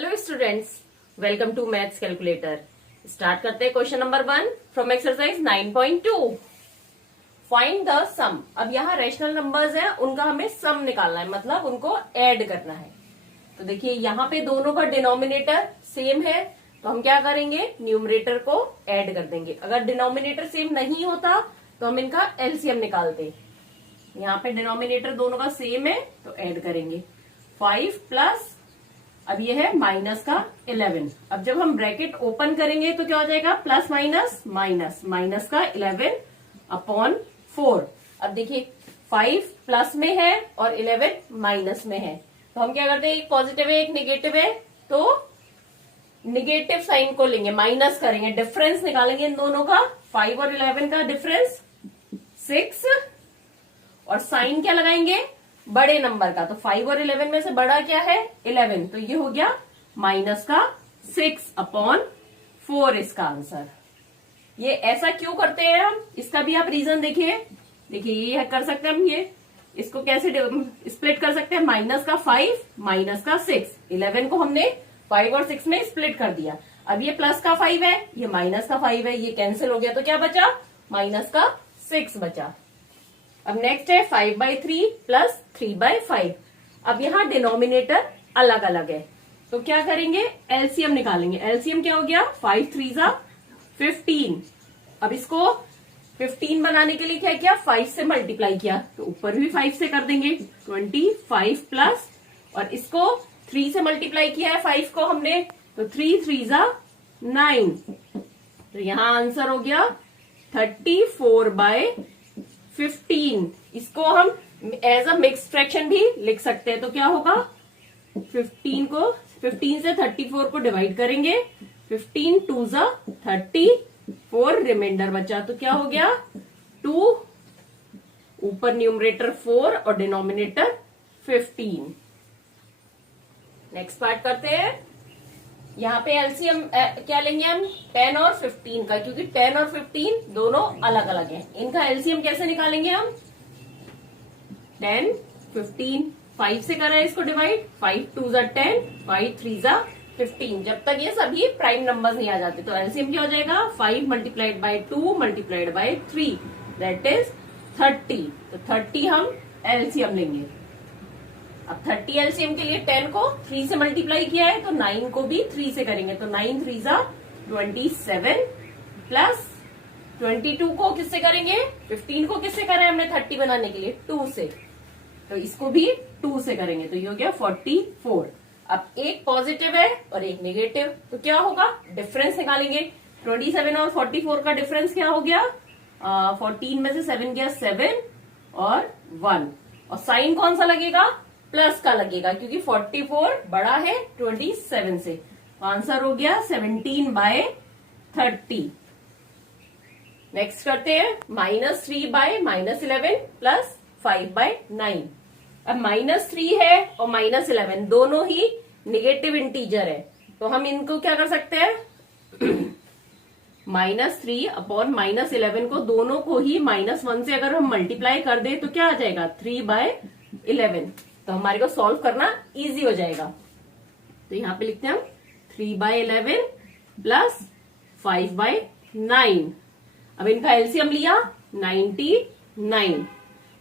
Hello students, welcome to maths calculator. Start करते हैं question number 1 from exercise 9.2। Find the sum. अब यहाँ rational numbers हैं, उनका हमें सम निकालना है, मतलब उनको ऐड करना है। तो देखिए यहाँ पे दोनों का डिनोमिनेटर सेम है, तो हम क्या करेंगे, न्यूमरेटर को ऐड कर देंगे। अगर डिनोमिनेटर सेम नहीं होता तो हम इनका एलसीएम निकालते। यहाँ पे डिनोमिनेटर दोनों का सेम है तो ऐड करेंगे। 5 प्लस अब ये है माइनस का 11। अब जब हम ब्रैकेट ओपन करेंगे तो क्या हो जाएगा, प्लस माइनस माइनस, माइनस का 11 अपॉन 4। अब देखिए 5 प्लस में है और 11 माइनस में है, तो हम क्या करते हैं, एक पॉजिटिव है एक नेगेटिव है, तो नेगेटिव साइन को लेंगे, माइनस करेंगे, डिफरेंस निकालेंगे इन दोनों का। 5 और 11 का डिफरेंस 6 और साइन क्या लगाएंगे, बड़े नंबर का। तो 5 और 11 में से बड़ा क्या है, 11, तो ये हो गया माइनस का 6 अपॉन 4 इसका आंसर। ये ऐसा क्यों करते हैं हम, इसका भी आप रीजन देखिए। देखिए ये कर सकते हैं हम, ये इसको कैसे स्प्लिट कर सकते हैं, माइनस का 5 माइनस का 6। 11 को हमने 5 और 6 में स्प्लिट कर दिया। अब ये प्लस का 5 है, ये माइनस का 5 है, ये कैंसिल हो गया, तो क्या बचा, माइनस का 6 बचा। अब नेक्स्ट है 5/3 प्लस 3/5। अब यहाँ डिनोमिनेटर अलग अलग है, तो क्या करेंगे, एलसीएम निकालेंगे। एलसीएम क्या हो गया, 5 3 जा 15। अब इसको 15 बनाने के लिए क्या किया, 5 से मल्टीप्लाई किया, तो ऊपर भी 5 से कर देंगे, 25 प्लस, और इसको 3 से मल्टीप्लाई किया है 5 को हमने, तो 3 3 जा 9। तो यहाँ आंसर हो गया 34/15। इसको हम एज अ मिक्स फ्रैक्शन भी लिख सकते हैं, तो क्या होगा, 15 से 34 को डिवाइड करेंगे, 15 2 जा 34, रिमाइंडर बचा, तो क्या हो गया 2, ऊपर न्यूमरेटर 4 और डिनोमिनेटर 15। नेक्स्ट पार्ट करते हैं। यहाँ पे एलसीएम क्या लेंगे हम, 10 और 15 का, क्योंकि 10 और 15 दोनों अलग अलग हैं। इनका एलसीएम कैसे निकालेंगे हम, 10 15 5 से करा है इसको डिवाइड, 5 2 जा 10, 5 3 जा 15, जब तक ये सभी प्राइम नंबर्स नहीं आ जाते। तो एलसीएम क्या हो जाएगा, 5 multiplied by 2 multiplied by 3, that is 30। तो 30 हम एलसीएम लेंगे। अब 30 एलसीएम के लिए 10 को 3 से मल्टीप्लाई किया है, तो 9 को भी 3 से करेंगे, तो 9 3 जा 27 प्लस 22 को किससे करेंगे, 15 को किससे करें हमने 30 बनाने के लिए, 2 से, तो इसको भी 2 से करेंगे, तो ये हो गया 44। अब एक पॉजिटिव है और एक नेगेटिव, तो क्या होगा, डिफरेंस निकालेंगे। 27 और 44 का डिफरेंस क्या हो गया, 14 में से 7 गया 7 और 1, और साइन कौन सा लगेगा, प्लस का लगेगा, क्योंकि 44 बड़ा है 27 से। आंसर हो गया 17/30। नेक्स्ट करते हैं -3/-11 प्लस 5/9। अब -3 है और -11 दोनों ही नेगेटिव इंटीजर है, तो हम इनको क्या कर सकते हैं, -3 अपॉन -11 को दोनों को ही -1 से अगर हम मल्टीप्लाई कर दे तो क्या आ जाएगा, 3/11। तो हमारे को सॉल्व करना इजी हो जाएगा। तो यहाँ पे लिखते हैं हम 3/11 प्लस 5/9। अब इनका एलसीएम लिया 99,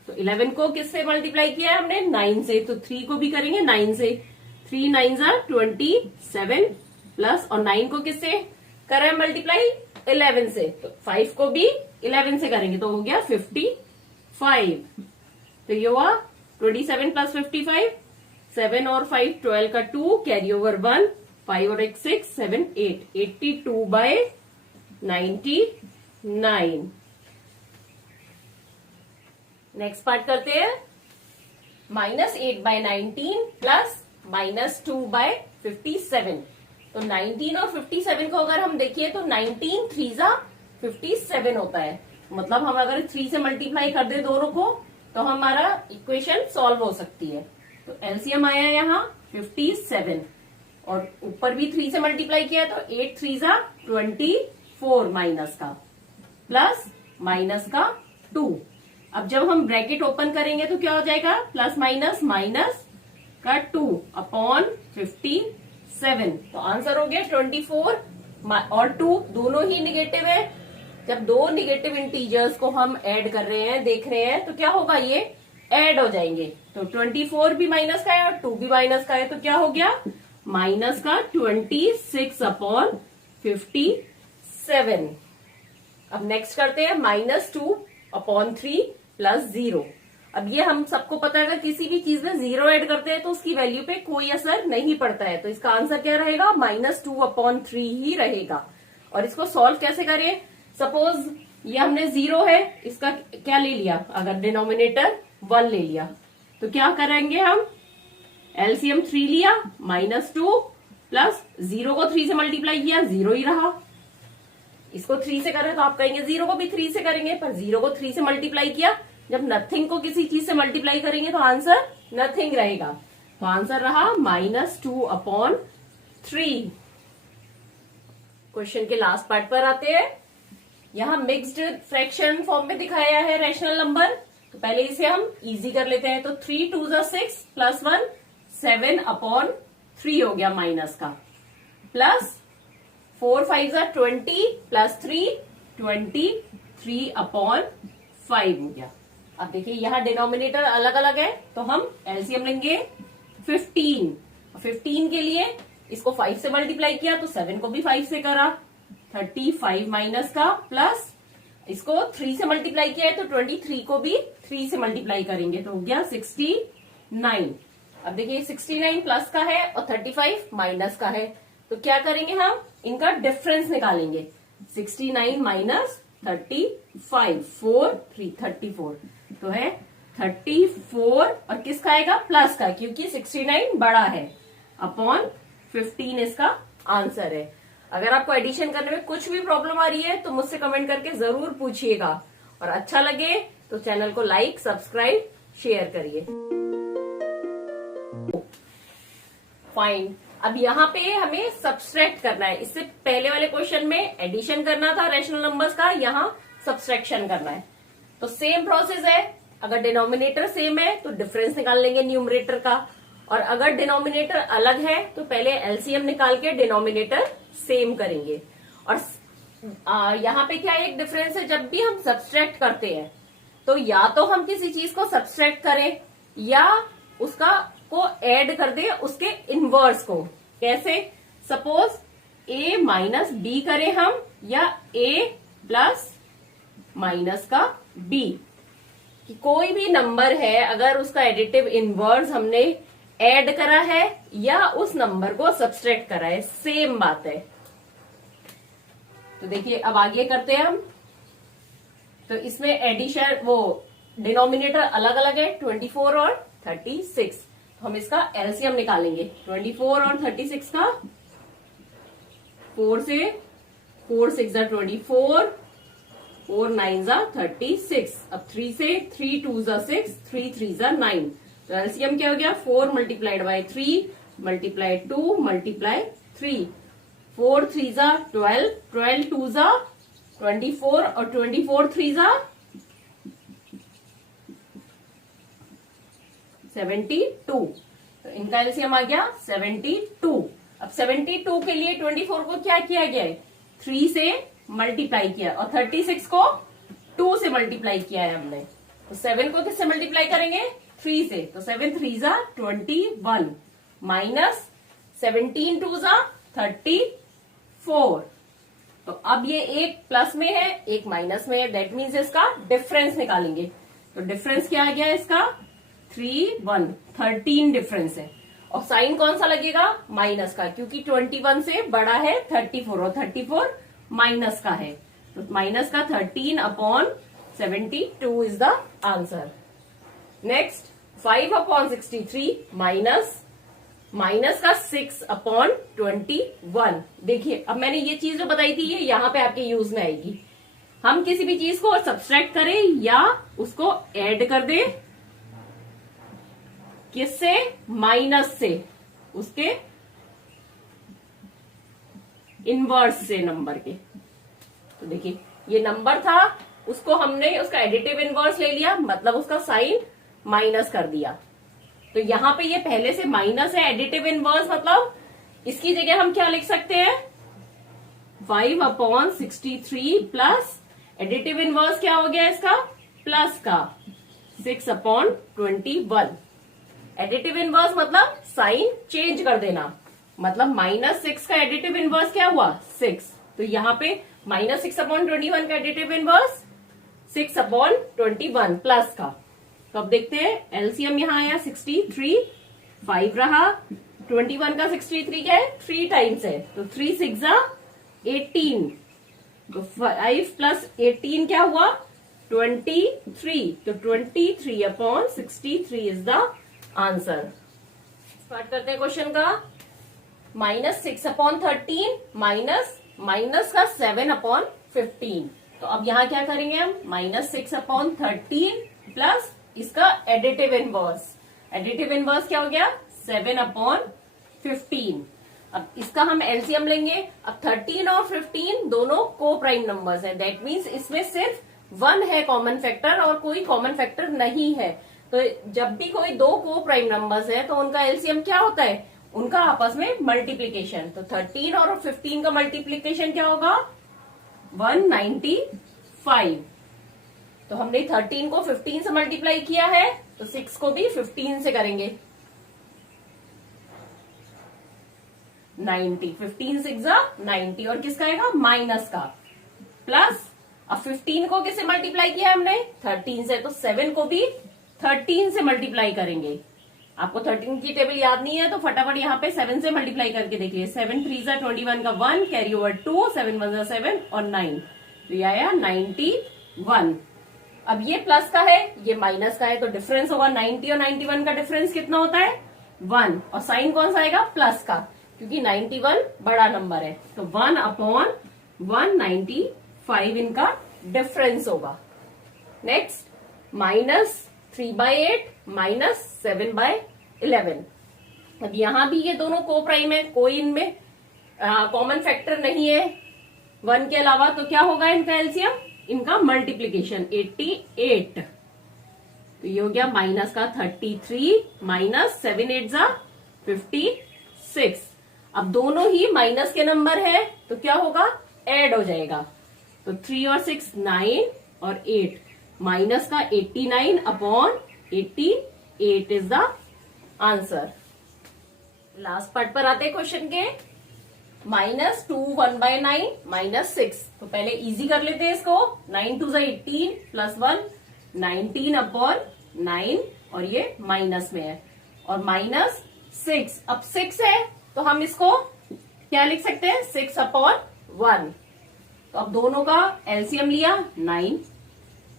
तो 11 को किससे मल्टीप्लाई किया है हमने, 9 से, तो 3 को भी करेंगे 9 से, 3 9 जा 27 प्लस, और 9 को किससे करा है मल्टीप्लाई, 11 से, तो 5 को भी 11 से करेंगे, तो हो गया 55। तो ये हुआ 27 प्लस 55, 7 और 5 12 का 2, कैरी ओवर 1, 5 और 1 6 7 8, 82/99। नेक्स्ट पार्ट करते हैं, -8/19 प्लस -2/57। तो 19 और 57 को अगर हम देखिए तो 19 3 जा 57 होता है, मतलब हम अगर 3 से मल्टीप्लाई कर दे दोनों को तो हमारा इक्वेशन सॉल्व हो सकती है। तो एलसीएम आया यहाँ 57, और ऊपर भी 3 से मल्टीप्लाई किया तो 8 3 जा 24, माइनस का प्लस माइनस का 2। अब जब हम ब्रैकेट ओपन करेंगे तो क्या हो जाएगा, प्लस माइनस माइनस का 2 अपॉन 57। 7। तो आंसर हो गया 24 और 2 दोनों ही निगेटिव है। जब दो निगेटिव इंटीजर्स को हम ऐड कर रहे हैं, देख रहे हैं, तो क्या होगा, ये ऐड हो जाएंगे। तो 24 भी माइनस का है और 2 भी माइनस का है, तो क्या हो गया, माइनस का 26/57। अब नेक्स्ट करते हैं -2/3 + 0। अब ये हम सबको पता है, अगर किसी भी चीज में 0 ऐड करते हैं तो उसकी वैल्यू पे कोई असर नहीं पड़ता है। तो इसका आंसर क्या रहेगा, -2/3 ही रहेगा। और इसको सॉल्व कैसे करें, सपोज ये हमने 0 है, इसका क्या ले लिया, अगर डिनोमिनेटर 1 ले लिया, तो क्या करेंगे हम, एलसीएम 3 लिया, -2 प्लस 0 को 3 से मल्टीप्लाई किया, 0 ही रहा। इसको 3 से करें तो आप कहेंगे 0 को भी 3 से करेंगे, पर 0 को 3 से मल्टीप्लाई किया, जब नथिंग को किसी चीज से मल्टीप्लाई करेंगे तो आंसर नथिंग रहेगा। तो आंसर रहा -2/3। क्वेश्चन के लास्ट पार्ट पर आते हैं। यहाँ मिक्स्ड फ्रैक्शन फॉर्म में दिखाया है रैशनल नंबर, तो पहले इसे हम इजी कर लेते हैं। तो 3 2 6 + 1 7/3 हो गया माइनस का, प्लस 4 5 20 + 3 23/5 हो गया। अब देखिए यहाँ डिनोमिनेटर अलग अलग है, तो हम एलसीएम लेंगे 15। 15 के लिए इसको 5 से मल्टीप्लाई किया तो 7 को भी 5 से करा, 35 माइनस का, प्लस इसको 3 से मल्टीप्लाई किया है तो 23 को भी 3 से मल्टीप्लाई करेंगे, तो हो गया 69। अब देखिए 69 प्लस का है और 35 माइनस का है, तो क्या करेंगे हम, इनका डिफरेंस निकालेंगे। 69 माइनस 35, 4 3 34, तो है 34, और किसका आएगा, प्लस का, क्योंकि 69 बड़ा है, अपॉन 15 इसका आंसर है। अगर आपको एडिशन करने में कुछ भी प्रॉब्लम आ रही है तो मुझसे कमेंट करके जरूर पूछिएगा, और अच्छा लगे तो चैनल को लाइक, सब्सक्राइब, शेयर करिए। फाइन। अब यहाँ पे हमें सब्सट्रैक्ट करना है। इससे पहले वाले क्वेश्चन में एडिशन करना था रैशनल नंबर्स का, यहाँ सब्सट्रैक्शन करना है। तो सेम प्रोसेस है, अगर डिनोमिनेटर सेम है तो डिफरेंस निकाल लेंगे न्यूमरेटर का, और अगर डिनोमिनेटर अलग है तो पहले एलसीएम निकाल के डिनोमिनेटर सेम करेंगे। और यहाँ पे क्या एक डिफरेंस है, जब भी हम सब्सट्रैक्ट करते हैं तो या तो हम किसी चीज को सब्सट्रैक्ट करें या उसका को ऐड कर दे उसके इनवर्स को। कैसे, सपोज a माइनस बी करें हम, या a प्लस माइनस का b, कि कोई भी नंबर है अगर उसका एडिटिव इनवर्स हमने ऐड करा है या उस नंबर को सब्सट्रैक्ट करा है, सेम बात है। तो देखिए अब आगे करते हैं हम। तो इसमें एडिशन, वो डिनोमिनेटर अलग अलग है, 24 और 36, तो हम इसका एलसीएम निकालेंगे। 24 और 36 का 4 से 4 6 24, 4 9 36। अब 3 से 3 2 6, 3 3 9, तो एलसीएम क्या हो गया, 4 × 3 × 2 × 3, 4 3 12, 12 2 24, और 24 3 72। तो इनका एलसीएम आ गया 72। अब 72 के लिए 24 को क्या किया गया है, 3 से मल्टीप्लाई किया, और 36 को 2 से मल्टीप्लाई किया है हमने। तो 7 को किससे मल्टीप्लाई करेंगे, 3 से, तो 7 3 21, माइनस 17 2 34। तो अब ये एक प्लस में है, एक माइनस में है, दैट मीन्स इसका डिफरेंस निकालेंगे। तो डिफरेंस क्या आ गया इसका, 3 1, 13 डिफरेंस है। और साइन कौन सा लगेगा, माइनस का, क्योंकि 21 से बड़ा है 34, और 34 माइनस का है, तो माइनस का 13/72 is the answer. Next 5/63 minus का 6/21। देखिए अब मैंने ये चीज जो बताई थी ये यहाँ पे आपके यूज में आएगी। हम किसी भी चीज को सब्सट्रैक्ट करें या उसको ऐड कर दें, किससे, माइनस से, उसके इनवर्स से नंबर के। तो देखिए ये नंबर था, उसको हमने उसका एडिटिव इनवर्स ले लिया, मतलब उसका साइन माइनस कर दिया। तो यहाँ पे ये पहले से माइनस है, एडिटिव इनवर्स मतलब इसकी जगह हम क्या लिख सकते हैं, 5/63 प्लस एडिटिव इनवर्स क्या हो गया इसका, प्लस का 6/21। एडिटिव इनवर्स मतलब साइन चेंज कर देना, मतलब -6 का एडिटिव इनवर्स क्या हुआ, 6। तो यहाँ पे -6/21 का एडिटिव इनवर्स 6/21 प्लस का। तो अब देखते हैं एलसीएम यहाँ आया 63, 5 रहा, 21 का 63 क्या है, 3 टाइम्स है, तो 3 6 18, तो 5 प्लस 18 क्या हुआ, 23। तो 23/63 इज द आंसर। स्टार्ट करते हैं क्वेश्चन का। -6/13 माइनस का 7/15। तो अब यहाँ क्या करेंगे हम, -6/13 प्लस इसका एडिटिव इनवर्स। एडिटिव इनवर्स क्या हो गया, 7/15। अब इसका हम एलसीएम लेंगे। अब 13 और 15 दोनों को प्राइम नंबर्स हैं, दैट मीन्स इसमें सिर्फ 1 है कॉमन फैक्टर और कोई कॉमन फैक्टर नहीं है। तो जब भी कोई दो को प्राइम नंबर्स है तो उनका एलसीएम क्या होता है, उनका आपस में मल्टीप्लीकेशन। तो 13 और 15 का मल्टीप्लीकेशन क्या होगा, 195। तो हमने 13 को 15 से मल्टीप्लाई किया है, तो 6 को भी 15 से करेंगे, 90। 15 6 90, और किसका आएगा, माइनस का, प्लस अब 15 को किससे मल्टीप्लाई किया हमने, 13 से, तो 7 को भी 13 से मल्टीप्लाई करेंगे। आपको 13 की टेबल याद नहीं है तो फटाफट यहाँ पे 7 से मल्टीप्लाई करके देखिए। 7 3 21 का 1 कैरी ओवर 2, 7 1 7 और 9, तो ये आया 91। अब ये प्लस का है, ये माइनस का है, तो डिफरेंस होगा 90 और 91 का डिफरेंस कितना होता है, 1। और साइन कौन सा आएगा, प्लस का, क्योंकि 91 बड़ा नंबर है, तो 1/195 इनका डिफरेंस होगा। नेक्स्ट, -3/8 -7/11। अब यहां भी ये दोनों को प्राइम है, कोई इनमें कॉमन फैक्टर नहीं है 1 के अलावा, तो क्या होगा इनका एलसीएम, इनका मल्टीप्लीकेशन 88। तो ये हो गया माइनस का 33 -7 8 56। अब दोनों ही माइनस के नंबर है तो क्या होगा, ऐड हो जाएगा, तो 3 और 6 9 और 8, माइनस का 89/88 is the answer. Last part पर आते हैं क्वेश्चन के। -2 1/9 -6। तो पहले इजी कर लेते हैं इसको। 9 2 18 प्लस 1 19/9, और ये माइनस में है, और -6। अब 6 है तो हम इसको क्या लिख सकते हैं, 6/1। तो अब दोनों का एलसीएम लिया 9,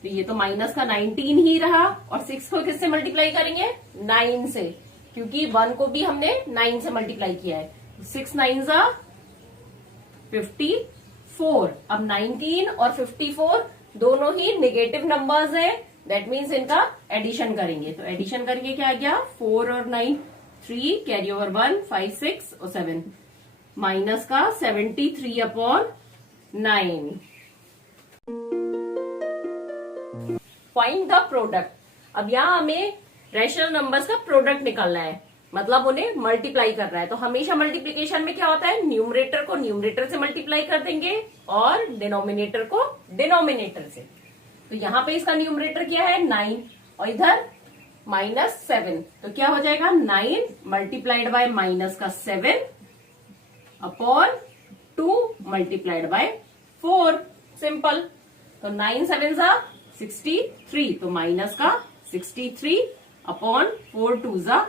तो ये तो माइनस का 19 ही रहा, और 6 को किससे मल्टीप्लाई करेंगे, 9 से, क्योंकि 1 को भी हमने 9 से मल्टीप्लाई किया है। 6 9 54। अब 19 और 54 दोनों ही नेगेटिव नंबर्स हैं, दैट मीन्स इनका एडिशन करेंगे। तो एडिशन करके क्या आ गया, 4 और 9 3 कैरी ओवर 1 5 6 और 7, माइनस का 73/9। Find the product. अब यहाँ हमें रैशनल नंबर्स का प्रोडक्ट निकालना है, मतलब उन्हें मल्टीप्लाई करना है। तो हमेशा मल्टीप्लीकेशन में क्या होता है, न्यूमरेटर को न्यूमरेटर से मल्टीप्लाई कर देंगे और डिनोमिनेटर को डिनोमिनेटर से। तो यहाँ पे इसका न्यूमरेटर क्या है, 9, और इधर -7, तो क्या हो जाएगा, 9 मल्टीप्लाइड बाय माइनस का 7 अपॉन 2 मल्टीप्लाइड बाय 4, सिंपल। तो 9 7 63, तो माइनस का 63 अपॉन 4 2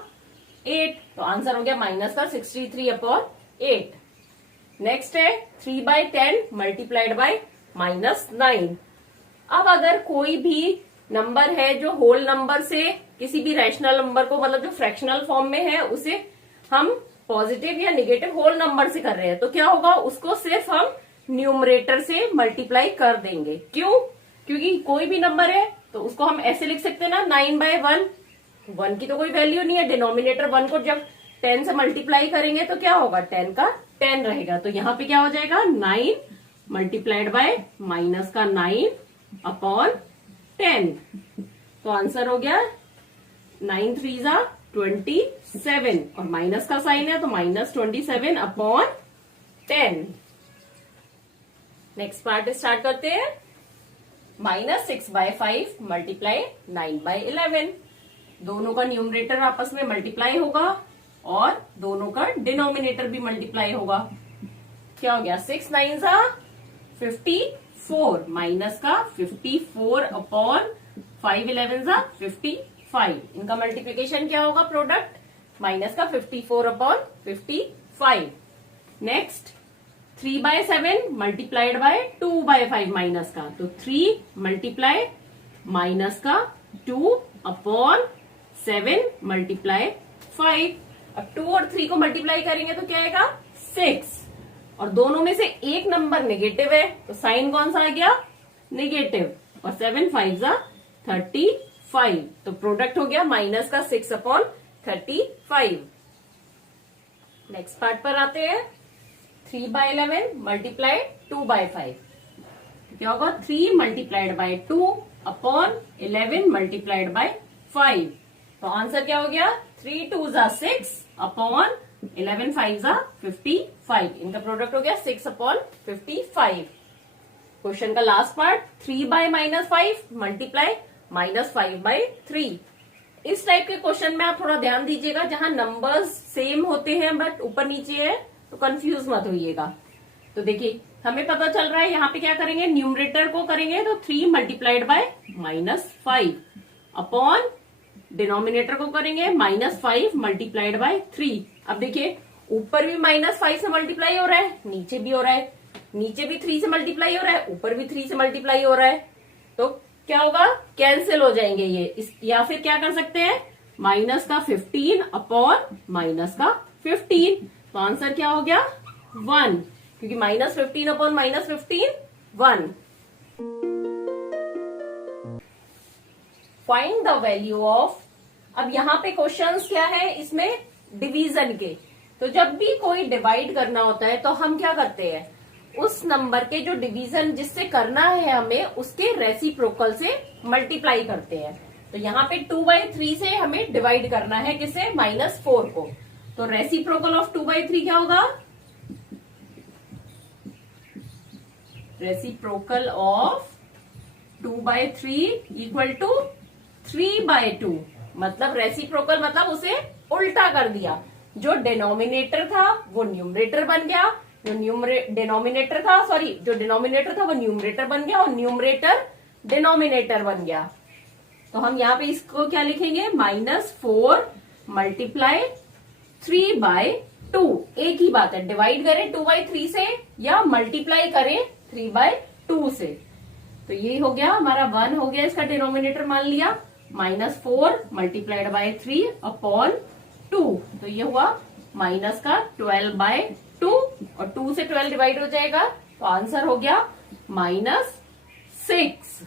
8, तो आंसर हो गया माइनस का 63/8। नेक्स्ट है 3/10 मल्टीप्लाइड बाय -9। अब अगर कोई भी नंबर है जो होल नंबर से किसी भी रैशनल नंबर को, मतलब जो फ्रैक्शनल फॉर्म में है, उसे हम पॉजिटिव या निगेटिव होल नंबर से कर रहे हैं, तो क्या होगा, उसको सिर्फ हम न्यूमरेटर से मल्टीप्लाई कर देंगे। क्यों, क्योंकि कोई भी नंबर है तो उसको हम ऐसे लिख सकते हैं ना, 9/1। 1 की तो कोई वैल्यू नहीं है, डिनोमिनेटर 1 को जब 10 से मल्टीप्लाई करेंगे तो क्या होगा, 10 का 10 रहेगा। तो यहाँ पे क्या हो जाएगा, 9 मल्टीप्लाइड बाय माइनस का 9 अपॉन 10, तो आंसर हो गया 9 3 26। 7 और माइनस का साइन है तो -27 अपॉन 10। नेक्स्ट पार्ट स्टार्ट करते हैं। -6/5 मल्टीप्लाई 9/11। दोनों का न्यूमरेटर आपस में मल्टीप्लाई होगा और दोनों का डिनोमिनेटर भी मल्टीप्लाई होगा। क्या हो गया, 6 9 54 माइनस का 54 अपॉन 5 11 55। इनका मल्टीप्लीकेशन क्या होगा, प्रोडक्ट, माइनस का 54 upon 55। Next 3/7 multiplied by 2/5 minus का, तो 3 मल्टीप्लाई माइनस का 2 अपॉन 7 मल्टीप्लाई 5। अब 2 और 3 को मल्टीप्लाई करेंगे तो क्या आएगा, 6, और दोनों में से एक नंबर नेगेटिव है तो साइन कौन सा आ गया, नेगेटिव, और 7 5 35, तो प्रोडक्ट हो गया माइनस का 6 अपॉन 35। नेक्स्ट पार्ट पर आते हैं। 3/11 मल्टीप्लाई 2/5, क्या होगा, 3 multiplied by 2 upon 11 multiplied by 5। तो आंसर क्या हो गया, 3 2 6 अपॉन 11 5 55। इनका प्रोडक्ट हो गया 6 अपॉन 55। क्वेश्चन का लास्ट पार्ट, 3/-5 मल्टीप्लाई -5/3। इस टाइप के क्वेश्चन में आप थोड़ा ध्यान दीजिएगा, जहां नंबर्स सेम होते हैं बट ऊपर नीचे है तो कंफ्यूज मत होइएगा। तो देखिए हमें पता चल रहा है यहाँ पे क्या करेंगे, न्यूमरेटर को करेंगे तो 3 मल्टीप्लाइड बाय -5 अपॉन डिनोमिनेटर को करेंगे -5 मल्टीप्लाइड बाय 3। अब देखिए ऊपर भी -5 से मल्टीप्लाई हो रहा है, नीचे भी हो रहा है, नीचे भी 3 से मल्टीप्लाई हो रहा है, ऊपर भी 3 से मल्टीप्लाई हो रहा है, तो क्या होगा, कैंसिल हो जाएंगे ये। या फिर क्या कर सकते हैं, माइनस का 15 अपॉन माइनस का 15। तो आंसर क्या हो गया, 1, क्योंकि -15 upon -15 1। Find the value of, अब यहाँ पे क्वेश्चंस क्या है इसमें, डिवीजन के। तो जब भी कोई डिवाइड करना होता है तो हम क्या करते हैं, उस नंबर के जो डिवीजन जिससे करना है हमें उसके रेसिप्रोकल से मल्टीप्लाई करते हैं। तो यहाँ पे 2/3 से हमें डिवाइड करना है, किसे, -4 को। तो रेसिप्रोकल ऑफ 2/3 क्या होगा, रेसिप्रोकल ऑफ 2/3 इक्वल टू 3/2। मतलब रेसिप्रोकल मतलब उसे उल्टा कर दिया, जो डिनोमिनेटर था वो न्यूमरेटर बन गया, जो डिनोमिनेटर था वो न्यूमरेटर बन गया, और न्यूमरेटर डिनोमिनेटर बन गया। तो हम यहाँ पे इसको क्या लिखेंगे, -4 मल्टीप्लाई 3/2। एक ही बात है, डिवाइड करें 2/3 से या मल्टीप्लाई करें 3/2 से। तो ये हो गया हमारा 1 हो गया, इसका डिनोमिनेटर मान लिया, -4 मल्टीप्लाइड बाय 3 अपॉन 2। तो ये हुआ माइनस का 12/2, और 2 से 12 डिवाइड हो जाएगा तो आंसर हो गया -6।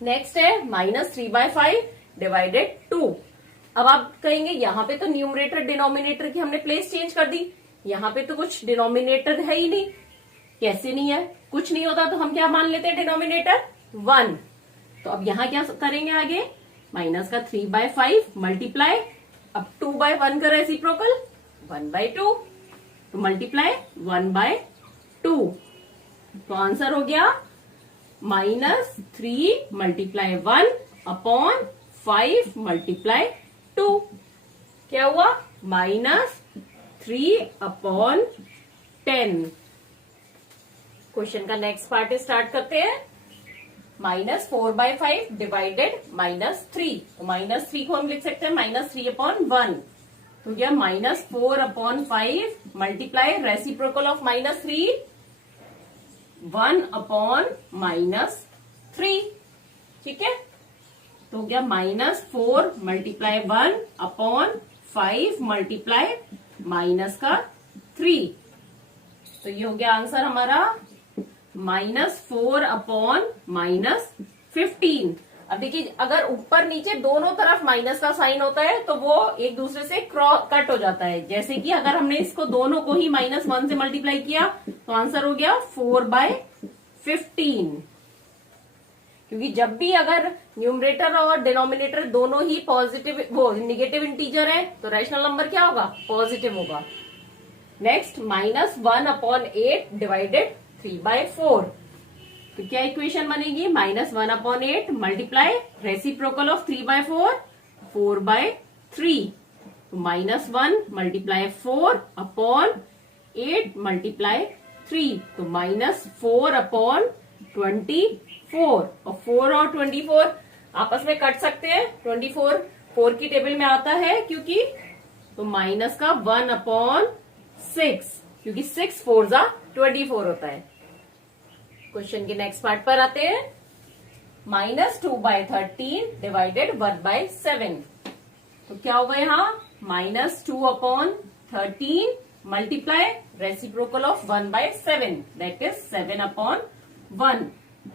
नेक्स्ट है -3/5 डिवाइडेड 2। अब आप कहेंगे यहाँ पे तो न्यूमरेटर डिनोमिनेटर की हमने प्लेस चेंज कर दी, यहाँ पे तो कुछ डिनोमिनेटर है ही नहीं। कैसे नहीं है, कुछ नहीं होता तो हम क्या मान लेते हैं, डिनोमिनेटर 1। तो अब यहाँ क्या करेंगे आगे, माइनस का 3/5 मल्टीप्लाई, अब 2/1 का रेसिप्रोकल 1/2, तो मल्टीप्लाई 1/2। तो आंसर हो गया -3 मल्टीप्लाई 1 अपॉन 5 मल्टीप्लाई 2। क्या हुआ, -3 अपॉन 10। क्वेश्चन का नेक्स्ट पार्ट स्टार्ट करते हैं। -4/5 डिवाइडेड -3। तो -3 को हम लिख सकते हैं -3 अपॉन 1। तो क्या, -4 upon 5 multiply reciprocal of -3 1 upon -3। ठीक है, तो क्या, -4 मल्टीप्लाई 1 अपॉन 5 मल्टीप्लाई -3। तो ये हो गया आंसर हमारा -4 अपॉन -15। अब देखिए अगर ऊपर नीचे दोनों तरफ माइनस का साइन होता है तो वो एक दूसरे से क्रॉस कट हो जाता है। जैसे कि अगर हमने इसको दोनों को ही -1 से मल्टीप्लाई किया तो आंसर हो गया 4/15। क्योंकि जब भी अगर न्यूमरेटर और डिनोमिनेटर दोनों ही पॉजिटिव वो निगेटिव इंटीजर है तो रैशनल नंबर क्या होगा, पॉजिटिव होगा। नेक्स्ट -1/8 डिवाइडेड 3/4, तो क्या इक्वेशन बनेगी, -1/8 मल्टीप्लाई रेसिप्रोकल ऑफ 3/4 4/3, तो -1 मल्टीप्लाई 4/8 मल्टीप्लाई 3, तो -4/24, और 4 और 24 आपस में कट सकते हैं, 24 4 की टेबल में आता है क्योंकि, तो माइनस का 1/6, क्योंकि 6 4 जा 24 होता है। क्वेश्चन के नेक्स्ट पार्ट पर आते हैं, -2/13 डिवाइडेड 1/7, तो क्या होगा यहाँ, -2/13 multiply reciprocal of 1/7 that is 7/1,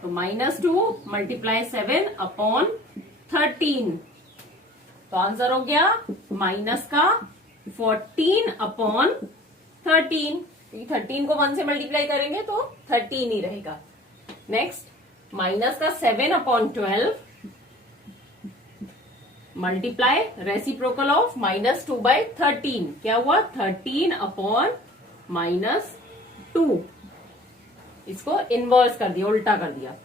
तो -2 मल्टीप्लाई 7/13, तो आंसर हो गया माइनस का 14/13, 13 को 1 से मल्टीप्लाई करेंगे तो 13 ही रहेगा। नेक्स्ट माइनस का 7/12 मल्टीप्लाई रेसिप्रोकल ऑफ -2/13, क्या हुआ 13/-2, इसको इनवर्स कर दिया, उल्टा कर दिया,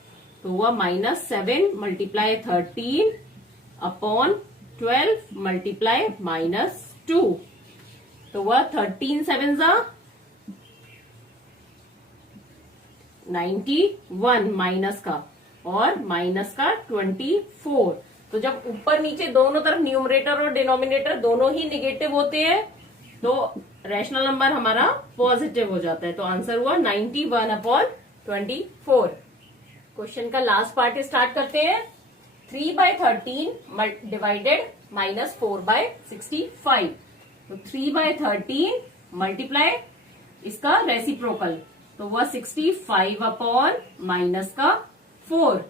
तो हुआ -7 मल्टीप्लाई 13/12 मल्टीप्लाई -2, तो हुआ 13 7 जा 91 माइनस का, और माइनस का 24, तो जब ऊपर नीचे दोनों तरफ न्यूमरेटर और डिनोमिनेटर दोनों ही निगेटिव होते हैं तो रैशनल नंबर हमारा पॉजिटिव हो जाता है, तो आंसर हुआ 91/24। क्वेश्चन का लास्ट पार्ट स्टार्ट करते हैं, 3/13 डिवाइडेड -4/65, तो 3/13 मल्टीप्लाई इसका रेसिप्रोकल, तो वह 65/-4,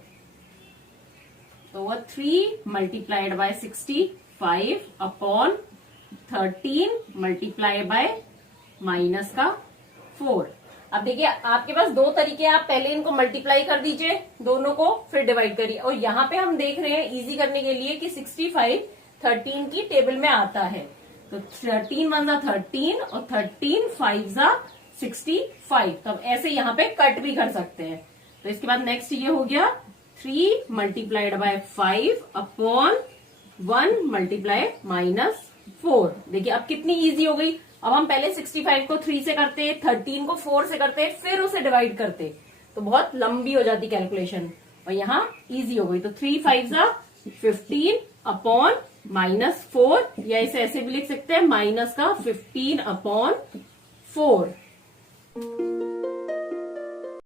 तो वह 3 मल्टीप्लाइड बाय 65/13 मल्टीप्लाई बाय -4। अब देखिए आपके पास दो तरीके, आप पहले इनको मल्टीप्लाई कर दीजिए दोनों को, फिर डिवाइड करिए, और यहाँ पे हम देख रहे हैं इजी करने के लिए कि 65 13 की टेबल में आता है, तो 13 1 जा 13 और 13 5 जा 65, तब ऐसे यहाँ पे कट भी कर सकते हैं। तो इसके बाद नेक्स्ट ये हो गया 3 मल्टीप्लाइड बाय 5/1 मल्टीप्लाई -4। देखिए अब कितनी इजी हो गई। अब हम पहले 65 को 3 से करते, 13 को 4 से करते, फिर उसे डिवाइड करते, तो बहुत लंबी हो जाती कैलकुलेशन, और यहाँ इजी हो गई। तो 3 5 जा 15/-4, या इसे ऐसे भी लिख सकते हैं माइनस का 15/4।